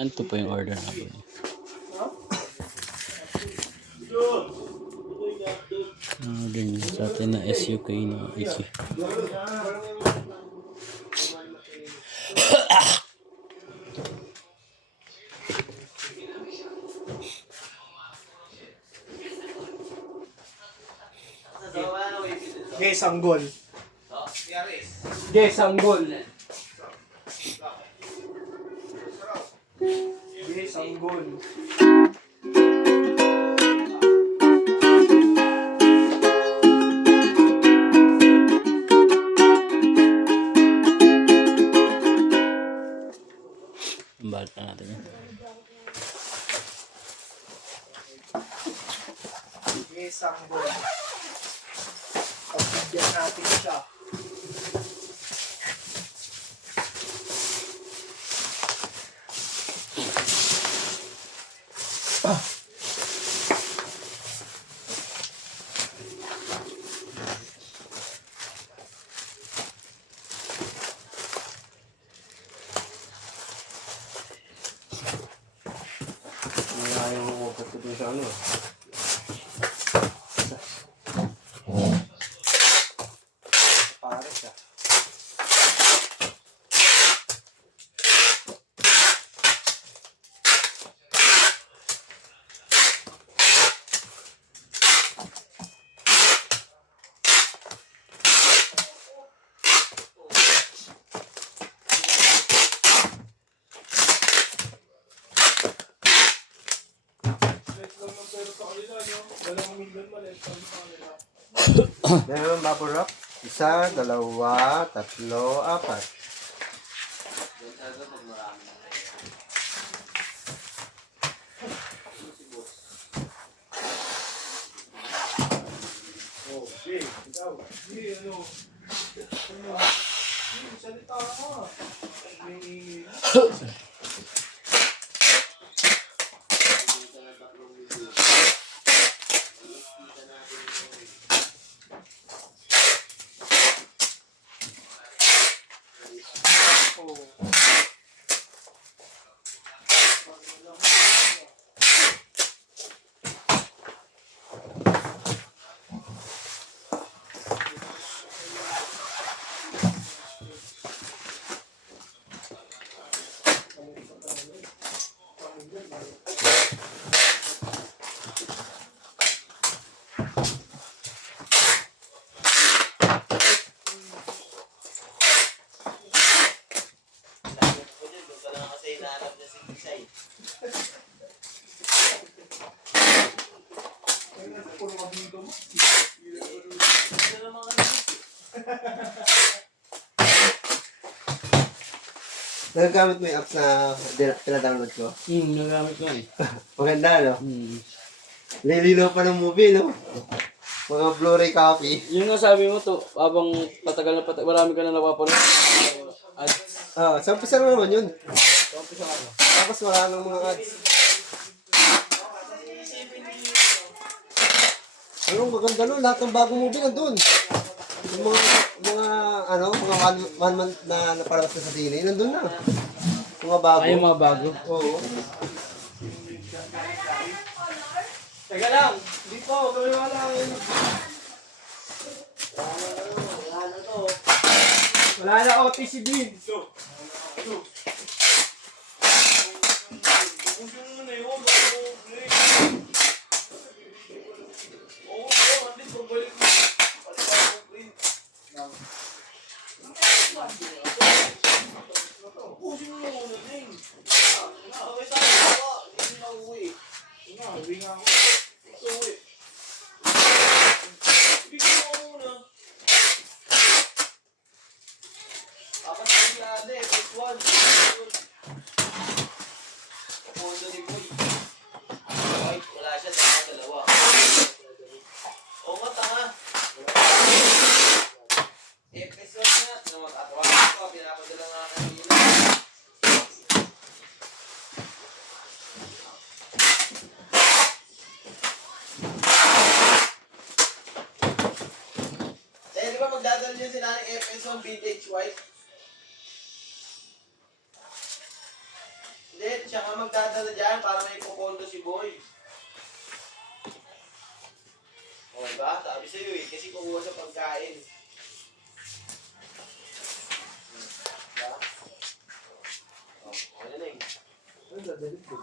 Ito po yung order na po. Din sa atin na SUK na easy. Sanggol. Sanggol. Sanggol. Balik na natin yun. Sanggol. Pagbigyan natin siya. Ayaw mo ko dun sa ano. Pare siya. Meron bubble wrap? Isa, dalawa, tatlo, apat. Okay, ikaw. Ano? Salita ka. Nagagamit mo yung apps na pina-download ko? Nagamit ko eh. Maganda, no? Lilinaw pa ng movie, no? Mga Blu-ray copy. Yung nga sabi mo to, habang patagal na marami ka na napapanood. Sa umpisa na naman yun. Tapos wala nang mga ads. Anong maganda nun? Lahat ng bagong movie nandun. Yung mga one month na napalabas na sa sine, nandun na. Mga bago. Ay, yung mga bago. Oo. Teka lang, hindi po, gawin mo lang. Wala na to. Wala na OTC din. Wala siya, dalawa. Oo nga, tanga. Episode nga, na mag-atawa ko, pinapadala nga kanina. Di ba magdadala niyo sila ng episode vintage white? Hindi, siya nga magdadala dyan para may pupondo si Boy. O, diba? Sabi sa'yo eh, kasi kukuha sa pagkain. Diba? O, ano na eh. Ano dadalhin ko?